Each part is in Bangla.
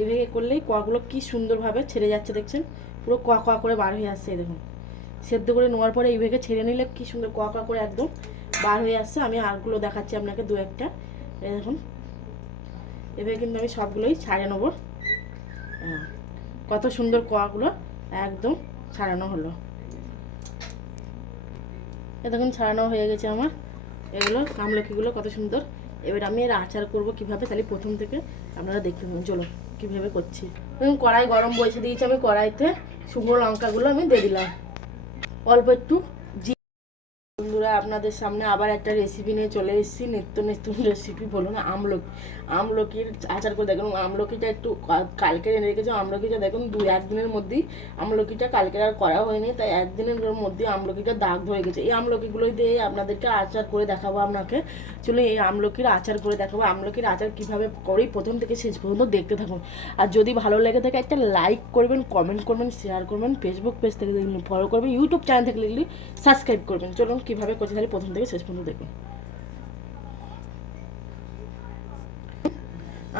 এভাবে করলেই কোয়াগুলো কি সুন্দরভাবে ছেড়ে যাচ্ছে দেখছেন? পুরো কোয়া কোয়া করে বার হয়ে আসছে দেখুন। সেদ্ধ করে নেওয়ার পরে এইভাবে ছেড়ে নিলে কি সুন্দর কোয়া কোয়া করে একদম বার হয়ে আসছে। আমি আরগুলো দেখাচ্ছি আপনাকে দু একটা। দেখুন। এভাবে কিন্তু আমি সবগুলোই ছাড়ে নেব। হ্যাঁ, কত সুন্দর কোয়াগুলো একদম ছাড়ানো হলো। এ দেখুন ছাড়ানো হয়ে গেছে আমার। এগুলো আমলকিগুলো কত সুন্দর এবার আমি এর আচার করব কীভাবে, তাহলে প্রথম থেকে আপনারা দেখতে পাবেন। চলো, কীভাবে করছি। কড়াই গরম বসে দিয়েছি আমি কড়াইতে শুকনো লঙ্কাগুলো আমি দিয়ে দিলাম। অল্প একটু বন্ধুরা, আপনাদের সামনে আবার একটা রেসিপি নিয়ে চলে এসেছি। নিত্য নিত্য রেসিপি বলুন আমলকি। আমলকির আচার করে দেখুন, আমলকিটা একটু কালকে এনে রেখেছে। আমলকিটা দেখুন দু একদিনের মধ্যেই আমলকিটা কালকে আর করা হয়নি, তাই একদিনের মধ্যে আমলকিটা দাগ ধরে গেছে। এই আমলকিগুলোই দিয়ে আপনাদেরকে আচার করে দেখাবো আপনাকে। চলুন, এই আমলকির আচার করে দেখাবো। আমলকির আচার কীভাবে করি, প্রথম থেকে শেষ পর্যন্ত দেখতে থাকুন। আর যদি ভালো লেগে থাকে, একটা লাইক করবেন কমেন্ট করবেন শেয়ার করবেন ফেসবুক পেজ থেকে ফলো করবেন ইউটিউব চ্যানেল থেকে লিখলে সাবস্ক্রাইব করবেন। চলুন, কীভাবে করছি তাহলে প্রথম থেকে শেষ পর্যন্ত দেখুন।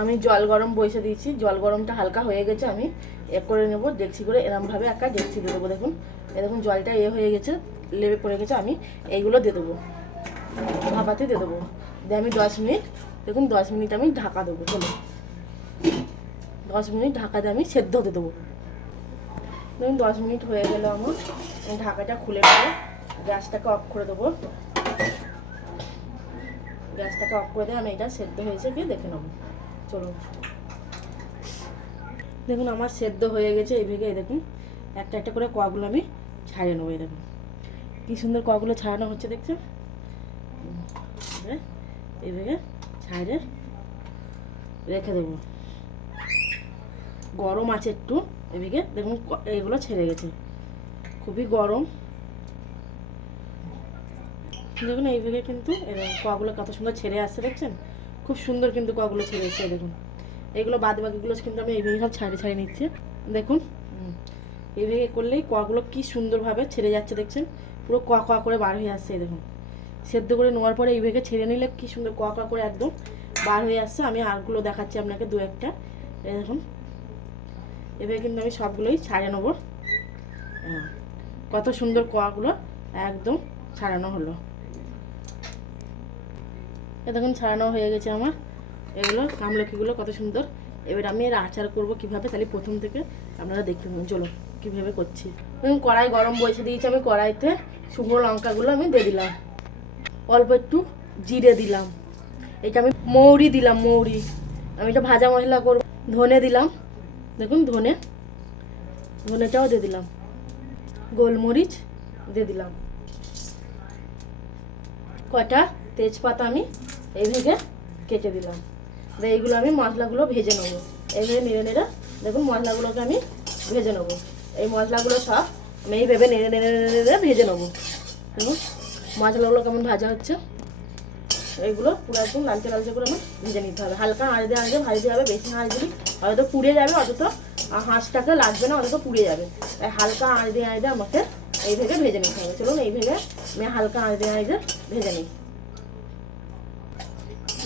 আমি জল গরম বসে দিয়েছি, জল গরমটা হালকা হয়ে গেছে, আমি এ করে নেব ডেকচি করে এরমভাবে একটা ডেকচি দিয়ে দেবো, দেখুন। এ দেখুন, জলটা এ হয়ে গেছে, লেবে পড়ে গেছে, আমি এইগুলো দিয়ে দেবো। ভাপাতে দিয়ে দেবো। দিয়ে আমি দশ মিনিট, দেখুন, দশ মিনিট আমি ঢাকা দেবো চলো দশ মিনিট ঢাকা দিয়ে আমি সেদ্ধ হতে দেবো। দেখুন, দশ মিনিট হয়ে গেল আমার ঢাকাটা খুলে নেব। গ্যাসটাকে অফ করে দেবো। গ্যাসটাকে অফ করে দিয়ে আমি এটা সেদ্ধ হয়েছে কি দেখে নেব। চলুন দেখুন, আমার সেদ্ধ হয়ে গেছে এই ভেগে দেখুন। একটা একটা করে কোয়াগুলো আমি ছাড়িয়ে নেব, এই দেখুন। কী সুন্দর কোয়াগুলো ছাড়ানো হচ্ছে, দেখছেন? এই ভেগে ছাড়িয়ে রেখে দেবো। গরম আছে একটু এদিকে দেখুন এগুলো ছেড়ে গেছে। খুবই গরম। দেখুন, এই ভেগে কিন্তু কোয়াগুলো কত সুন্দর ছেড়ে আসছে, দেখছেন? খুব সুন্দর কিন্তু কোয়াগুলো ছেড়ে এসছে, দেখুন। এগুলো বাদ বাকিগুলো কিন্তু আমি এইভাবে সব ছাড়িয়ে ছাড়িয়ে নিচ্ছি। দেখুন। এইভাবে করলেই কোয়াগুলো কি সুন্দরভাবে ছেড়ে যাচ্ছে, দেখছেন? পুরো কোয়া কোয়া করে বার হয়ে আসছে দেখুন। সেদ্ধ করে নেওয়ার পরে এইভাবে ছেড়ে নিলে কি সুন্দর কোয়া কোয়া করে একদম বার হয়ে আসছে। আমি আরগুলো দেখাচ্ছি আপনাকে দু একটা। দেখুন এভাবে কিন্তু আমি সবগুলোই ছাড়ে নেব। কত সুন্দর কোয়াগুলো একদম ছাড়ানো হলো। দেখুন, ছাড়ানো হয়ে গেছে আমার। এগুলো আমলকিগুলো কত সুন্দর। এবার আমি এর আচার করব কীভাবে, তাহলে প্রথম থেকে আপনারা দেখতে পাবেন। চলো, কীভাবে করছি। দেখুন, কড়াই গরম বসে দিয়েছি আমি কড়াইতে। শুকনো লঙ্কাগুলো আমি দিয়ে দিলাম। অল্প একটু জিরে দিলাম। এটা আমি মৌরি দিলাম, মৌরি। আমি এটা ভাজা মশলা করব। ধনে দিলাম। দেখুন, ধনে। ধনেটাও দিয়ে দিলাম। গোলমরিচ দিয়ে দিলাম। কটা তেজপাতা আমি এইভাবে কেটে দিলাম। এইগুলো আমি মশলাগুলো ভেজে নেব। এইভাবে নেড়ে নেড়ে দেখুন মশলাগুলোকে আমি ভেজে নেব। এই মশলাগুলো সব আমি এইভাবে নেড়ে নেড়ে নেড়ে নেড়ে ভেজে নেব। দেখুন মশলাগুলো কেমন ভাজা হচ্ছে। এইগুলো পুরো একদম লালচে লালচে করে আমার ভেজে নিতে হবে। হালকা আঁচ দিয়ে আঁচে ভাজতে হবে, বেশি আঁচ দিলে হয়তো পুড়ে যাবে অথচ হাঁসটাকে লাগবে না অথচ পুড়ে যাবে। তাই হালকা আঁচ দিয়ে আঁচ দিয়ে আমাকে এই ভেবে ভেজে নিতে হবে। চলুন এই ভেবে আমি হালকা আঁচ দিয়ে আঁচ দিয়ে ভেজে নিই।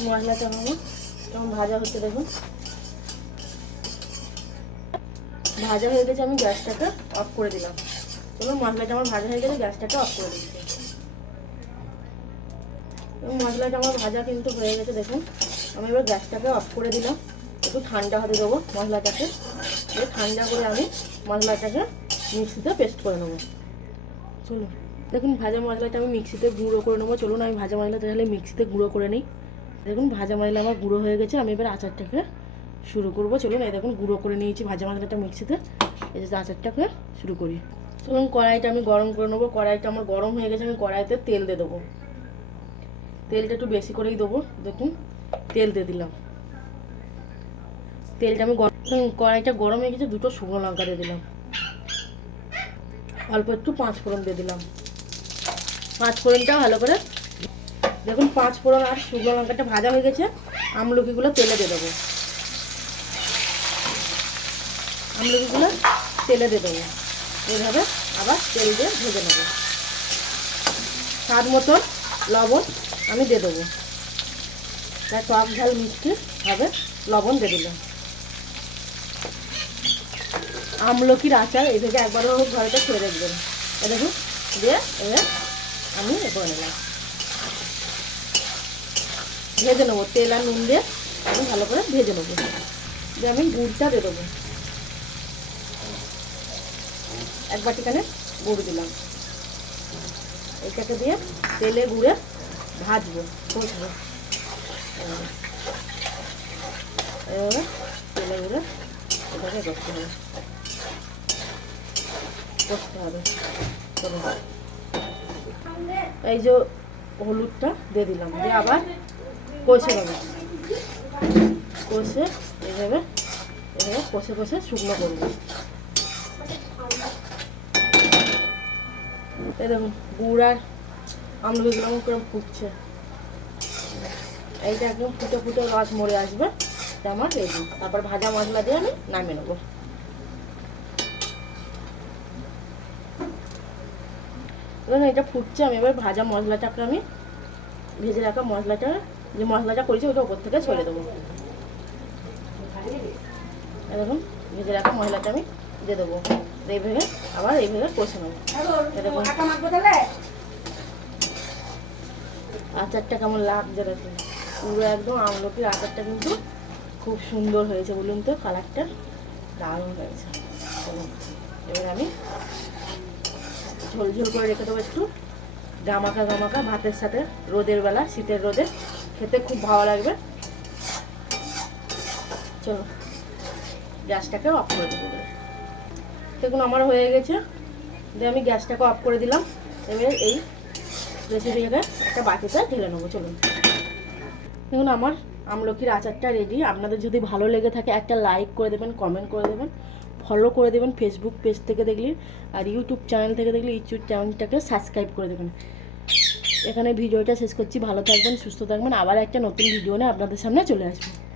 মশলাটা আমার কেমন ভাজা হচ্ছে দেখুন। ভাজা হয়ে গেছে, আমি গ্যাসটাকে অফ করে দিলাম। চলুন মশলাটা আমার ভাজা হয়ে গেছে, গ্যাসটাকে অফ করে দিচ্ছি এবং মশলাটা আমার ভাজা কিন্তু হয়ে গেছে, দেখুন। আমি এবার গ্যাসটাকে অফ করে দিলাম। একটু ঠান্ডা হতে দেবো মশলাটাকে ঠান্ডা করে আমি মশলাটাকে মিক্সিতে পেস্ট করে নেব। চলুন। দেখুন, ভাজা মশলাটা আমি মিক্সিতে গুঁড়ো করে নেব। চলুন, আমি ভাজা মশলাটা তাহলে মিক্সিতে গুঁড়ো করে নিই। দেখুন, ভাজা মশলা আমার গুঁড়ো হয়ে গেছে, আমি এবার আচারটাকে শুরু করব। চলুন, এই দেখুন, গুঁড়ো করে নিয়েছি, ভাজা মশলাটা মিক্সিতে। এই যে আচারটাকে শুরু করি। চলুন, কড়াইটা আমি গরম করে নেব। কড়াইটা আমার গরম হয়ে গেছে, আমি কড়াইতে তেল দিয়ে দেবো। তেলটা একটু বেশি করেই দেবো, দেখুন, তেল দিয়ে দিলাম। তেলটা আমি গরম কড়াইটা গরম হয়ে গেছে, দুটো শুকনো লঙ্কা দিয়ে দিলাম। অল্প একটু পাঁচ ফোড়ন দিয়ে দিলাম। পাঁচ ফোড়নটা ভালো করে দেখুন, পাঁচ ফোড়ন আর শুকনো লঙ্কাটা ভাজা হয়ে গেছে। আমলকিগুলো তেলে দিয়ে দেবো। আমলকিগুলো তেলে দিয়ে দেবো। এইভাবে আবার তেল দিয়ে ভেজে নেব। স্বাদ মতো লবণ আমি দিয়ে দেবো। তাই টক ঝাল মিষ্টি হবে, লবণ দিয়ে দিলাম। আমলকির আচার এই থেকে একবারও ঘরেটা ছেড়ে দেখবেন। দেখুন, দিয়ে এবার আমি এ করে নিলাম ভেজে নেব, তেল আর নুন দিয়ে আমি ভালো করে ভেজে নেব। দিয়ে আমি গুড়টা দিয়ে দেবো। এক বাটিখানে গুড় দিলাম। এটাকে দিয়ে তেলে গুঁড়ে ভাজবো, কষবো। এবারে তেলে গুঁড়ে এটাকে করতে হবে। করতে হবে। এই যে হলুদটা দিয়ে দিলাম। দিয়ে আবার কষে দেবো কষে এভাবে এভাবে কষে কষে শুকনো করব এই দেখুন, গুড় আর আমলকিগুলো আমার করে ফুটছে। এইটা একদম ফুটে ফুটে রস মরে আসবে আমার রেডি। তারপর ভাজা মশলা দিয়ে আমি নামিয়ে নেব। এটা ফুটছে, আমি এবার ভাজা মশলাটাকে আমি ভেজে রাখা মশলাটা যে মশলাটা করেছি ওটা ওপর থেকে ছড়ে দেবো। এই দেখুন, ভেজে রাখা মশলাটা আমি দিয়ে দেবো। এইভাবে আবার এইভাবে কষে নেব। এই আচারটা কেমন লাগছে দেখুন। পুরো একদম আমলকির আচারটা কিন্তু খুব সুন্দর হয়েছে বলুন তো, কালারটা দারুণ হয়েছে। এবার আমি ঝোল ঝোল করে রেখে দেবো একটু। গামাকা গামাকা ভাতের সাথে রোদের বেলা, শীতের রোদে খেতে খুব ভালো লাগবে। চলো গ্যাসটাকে অফ করে দেবো। দেখুন, আমার হয়ে গেছে। দিয়ে আমি গ্যাসটাকে অফ করে দিলাম। এবার এই রেসিপিটাকে একটা বাটিতে ঢেলে নেব, চলুন। দেখুন, আমার আমলকির আচারটা রেডি আপনাদের যদি ভালো লেগে থাকে, একটা লাইক করে দেবেন কমেন্ট করে দেবেন ফলো করে দেবেন ফেসবুক পেজ থেকে দেখলে আর ইউটিউব চ্যানেল থেকে দেখলে ইউটিউব চ্যানেলটাকে সাবস্ক্রাইব করে দেবেন। এখানে ভিডিওটা শেষ করছি। ভালো থাকবেন, সুস্থ থাকবেন। আবার একটা নতুন ভিডিও নিয়ে আপনাদের সামনে চলে আসব।